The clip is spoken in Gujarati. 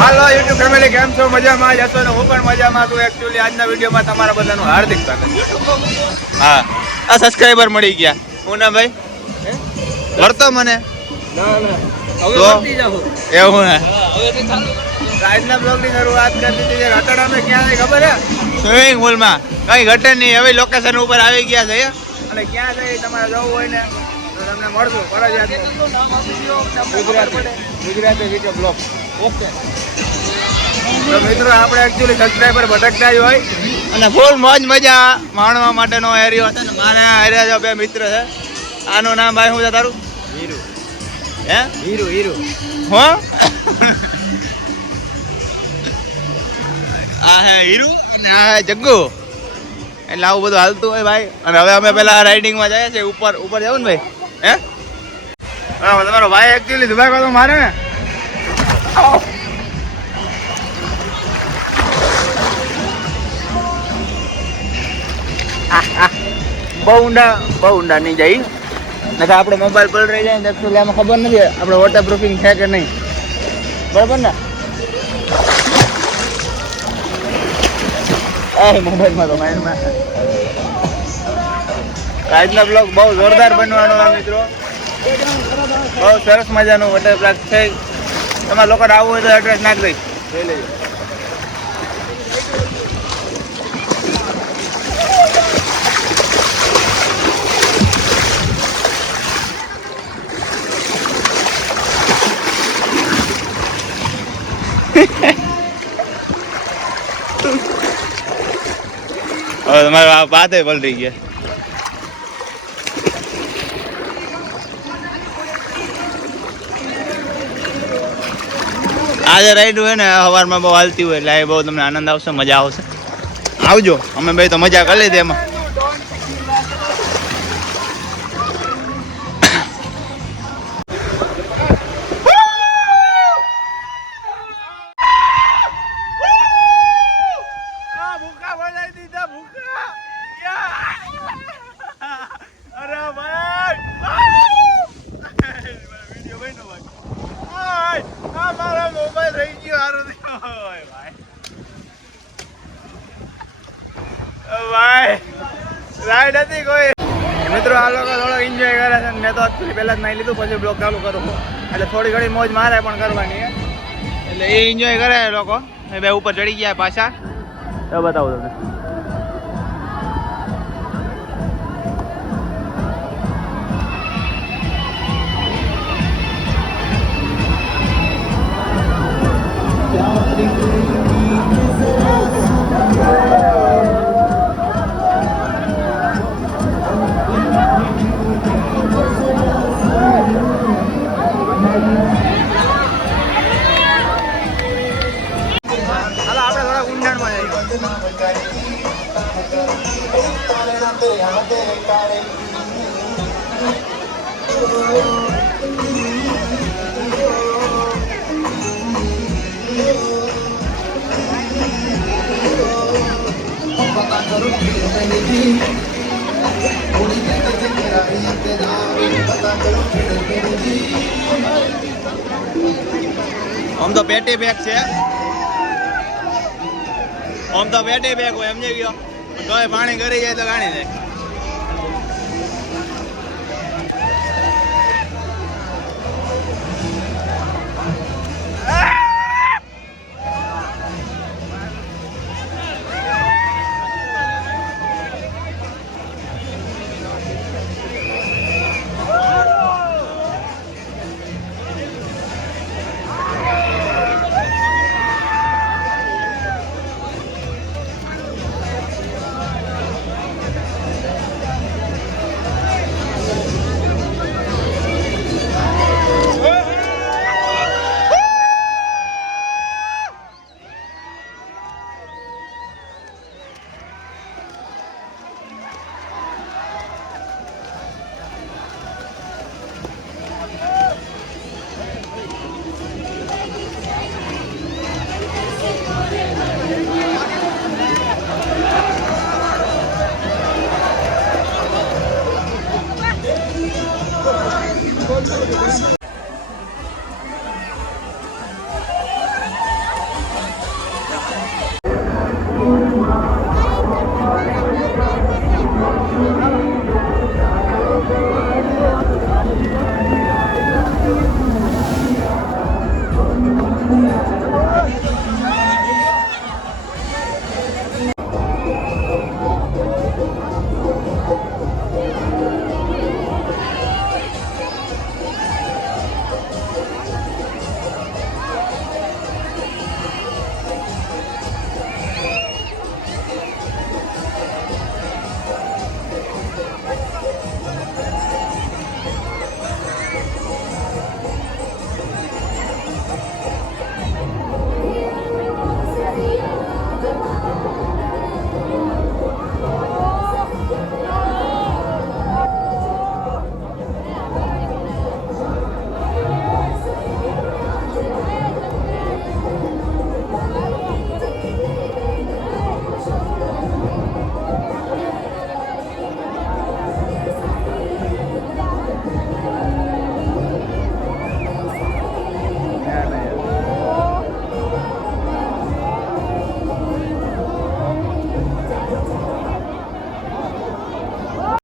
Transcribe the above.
હાલો યુટ્યુબ ફેમિલી, કેમ છો? મજામાં જ હશો ને? હું પણ મજામાં છું. એકચ્યુઅલી આજના વિડીયોમાં તમારા બધાનું હાર્દિક સ્વાગત. હા, આ સબસ્ક્રાઇબર મળી ગયા. હું ના ભાઈ વર્તો મને એવું ને. આજના બ્લોગની શરૂઆત કરી દીધી છે. રતડામાં ક્યાં છે ખબર છે? સ્વિમિંગ પુલમાં. કઈ ઘટે નહીં. હવે લોકેશન ઉપર આવી ગયા છે અને ક્યાં છે તમારે જવું હોય ને તો તમને મળશું ફરજિયાત. Gujarati video blog. ઓકે તો મિત્રો, આપણે એકચ્યુઅલી સબસ્ક્રાઇબર ભટકતા જ હોય અને ફૂલ મોજ મજા માણવા માટેનો એરિયો છે ને. મારા એરિયા જો બે મિત્ર છે. આનું નામ ભાઈ શું છે તારું? હીરુ. હે? હીરુ. હીરુ હો? આ હે હીરુ અને આ હે જગ્ગુ. એટલે આવું બધું હાલતું હોય ભાઈ. અને હવે અમે પેલા રાઇડિંગમાં જઈએ છીએ. ઉપર જવું ને ભાઈ? હે? હા, તમારો ભાઈ એકચ્યુઅલી દુબાઈ તો મારે ને. બહુ ઊંડા નહીં જાય ને. આપણે મોબાઈલ પર રહી જાય ને એકચ્યુઅલી આમાં ખબર નથી આપણે વોટર પ્રૂફિંગ છે કે નહીં. બરાબર ને? મોબાઈલમાં તો માઇન્ડમાં આજનો બ્લોગ બહુ જોરદાર બનવાનો છે મિત્રો. બહુ સરસ મજાનું વોટર પાર્ક છે. તમારા લોકોને આવવું હોય તો એડ્રેસ નાખી દઈશ, લઈ લેજો. હવે તમારે વાતે પલટી ગયા. આજે રાઈડ હોય ને સવારમાં બહુ હાલતી હોય એટલે બહુ તમને આનંદ આવશે, મજા આવશે. આવજો. અમે ભાઈ તો મજા કરી લીધી એમાં. રાઈડ હતી કોઈ મિત્રો. આ લોકો થોડો એન્જોય કરે છે. મેં તો એકચ્યુઅલી પહેલા જ નાઈ લીધું, પછી બ્લોગ ચાલુ કરું એટલે થોડી ઘણી મોજ મારે પણ કરવાની. એટલે એ એન્જોય કરે લોકો. એ બે ઉપર ચડી ગયા પાછા. તો બતાવું તમને. આમ તો પેટી બેગ છે. આમ તો પેટી બેગ હોય, સમજી ગયો. તો પાણી કરી જાય તો ગાણી જાય.